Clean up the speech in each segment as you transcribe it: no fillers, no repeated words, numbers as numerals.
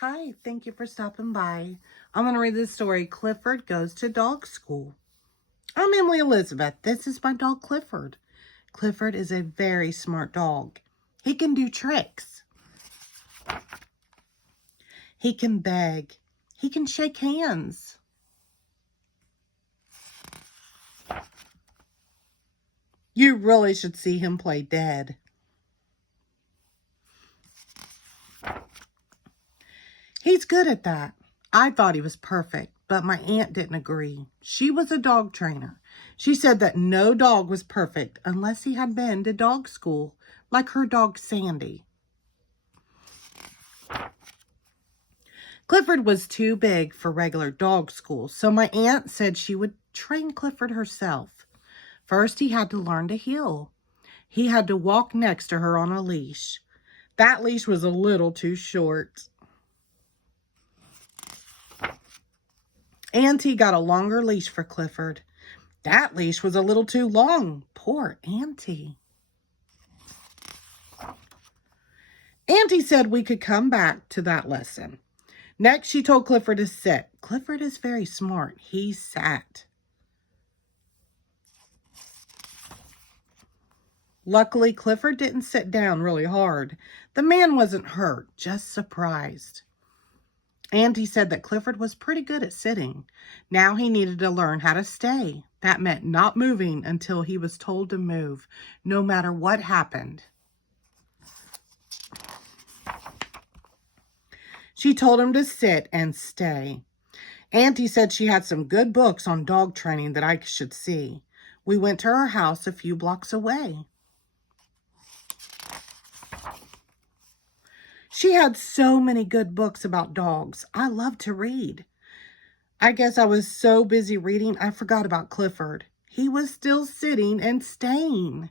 Hi, thank you for stopping by. I'm going to read this story, Clifford Goes to Dog School. I'm Emily Elizabeth. This is my dog, Clifford. Clifford is a very smart dog. He can do tricks. He can beg. He can shake hands. You really should see him play dead. He's good at that. I thought he was perfect, but my aunt didn't agree. She was a dog trainer. She said that no dog was perfect unless he had been to dog school, like her dog Sandy. Clifford was too big for regular dog school, so my aunt said she would train Clifford herself. First, he had to learn to heel. He had to walk next to her on a leash. That leash was a little too short. Auntie got a longer leash for Clifford. That leash was a little too long. Poor Auntie. Auntie said we could come back to that lesson. Next, she told Clifford to sit. Clifford is very smart. He sat. Luckily, Clifford didn't sit down really hard. The man wasn't hurt, just surprised. Auntie said that Clifford was pretty good at sitting. Now he needed to learn how to stay. That meant not moving until he was told to move, no matter what happened. She told him to sit and stay. Auntie said she had some good books on dog training that I should see. We went to her house a few blocks away. She had so many good books about dogs. I love to read. I guess I was so busy reading, I forgot about Clifford. He was still sitting and staying.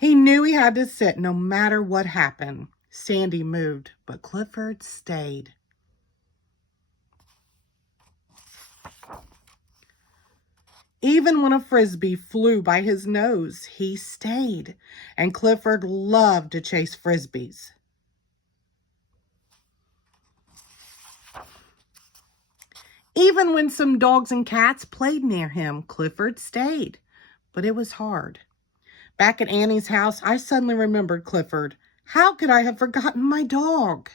He knew he had to sit no matter what happened. Sandy moved, but Clifford stayed. Even when a frisbee flew by his nose, he stayed. And Clifford loved to chase frisbees. Even when some dogs and cats played near him, Clifford stayed. But it was hard. Back at Annie's house, I suddenly remembered Clifford. How could I have forgotten my dog?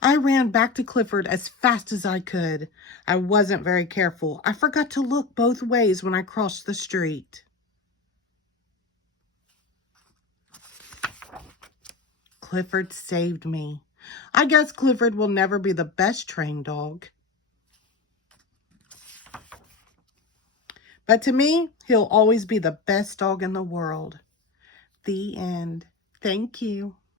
I ran back to Clifford as fast as I could. I wasn't very careful. I forgot to look both ways when I crossed the street. Clifford saved me. I guess Clifford will never be the best trained dog. But to me, he'll always be the best dog in the world. The end. Thank you.